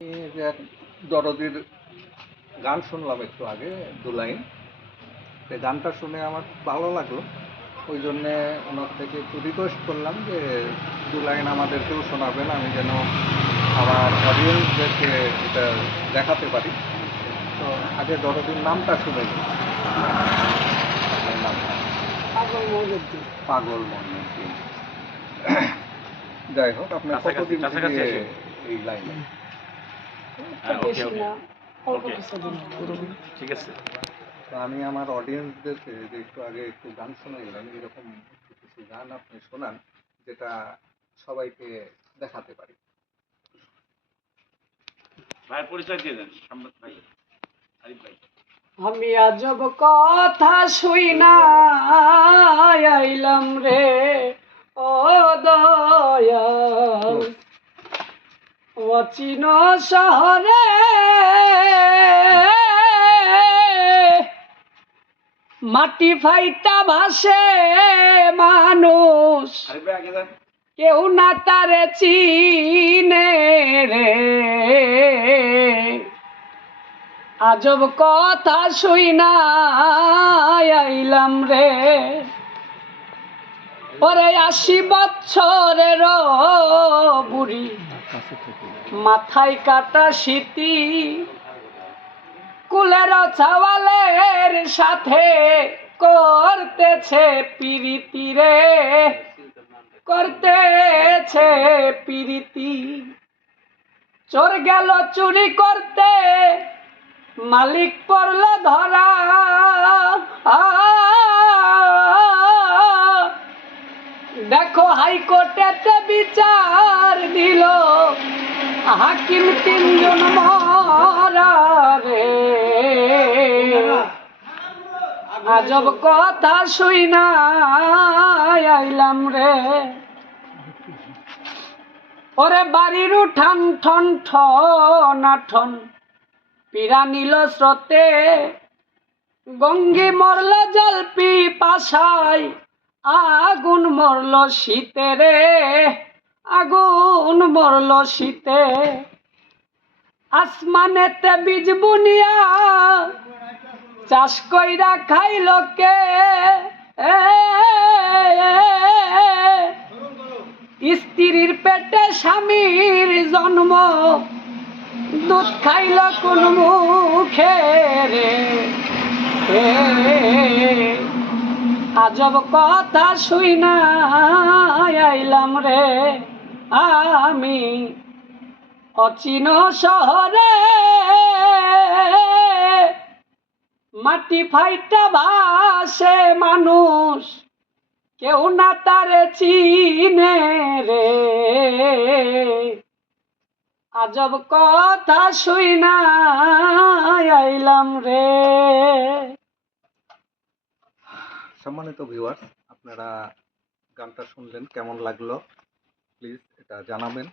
এই যে এক দরদির গান শুনলাম একটু আগে, দু লাইন। এই গানটা শুনে আমার ভালো লাগলো, ওই জন্যে ওনার থেকে একটু রিকোয়েস্ট করলাম যে দু লাইন আমাদেরকেও শোনাবেন, আমি যেন আমার অডিয়েন্সদেরকে এটা দেখাতে পারি। তো আগে দরদির নামটা শুনে নিই। আপনার নামটা? পাগল মইনুদ্দিন। পাগল মইনুদ্দিন। যাই হোক, আপনার কতদিন থেকে এই লাইনে? বেশি না, অল্প কিছুদিন হলো। ঠিক আছে। তো আমি আমার অডিয়েন্সদেরকে যে একটু আগে একটু গান শোনাইলাম, এরকম কিছু গান আপনি শোনান যেটা সবাইকে দেখাতে পারি। ভাইয়ের পরিচয় দিয়ে দেন, সম্রাট ভাই, আরিফ ভাই। আমি আজব কথা শুইনা আইলাম রে ও দয়াল, অচিন শহরে মাটি ফাইটা ভাসে মানুষ, আরিফ ভাই আগে দেন। কেউ না তারে চিনে রে। আজব কথা শুইনা আইলাম রে, ওরে 80 বছরের বুড়ি, মাথায় কাটা স্মৃতি, কুলের ছাওয়ালের সাথে করতেছে পিরিতি রে, করতেছে পিরিতি। চোর গেল চুরি করতে, মালিক পড়ল ধরা, দেখো হাইকোর্টেতে বিচার দিল, হাকিম 3 জন মরা রে। আজব কথা শুইনা আইলাম রে, ওরে বাড়ির উঠান ঠন ঠন, পীড়া নিল স্রোতে, গঙ্গি মরল জল পিপাসায়, আগুন মরল শীতে রে, আগুন মরল শীতে। আসমানেতে বীজ বুনিয়া চাষ কইরা খাইল কে, স্ত্রীর পেটে স্বামীর জন্ম, দুধ খাইল কোন মুখে রে। আজব কথা শুইনা আইলাম রে আমি অচিন শহরে, মাটি ফাইটা ভাসে মানুষ, কেউ না তারে চিনে রে। আজব কথা শুইনা আইলাম রে। সম্মানিত ভিউয়ার্স, আপনারা গানটা শুনলেন, কেমন লাগলো প্লিজ এটা জানাবেন।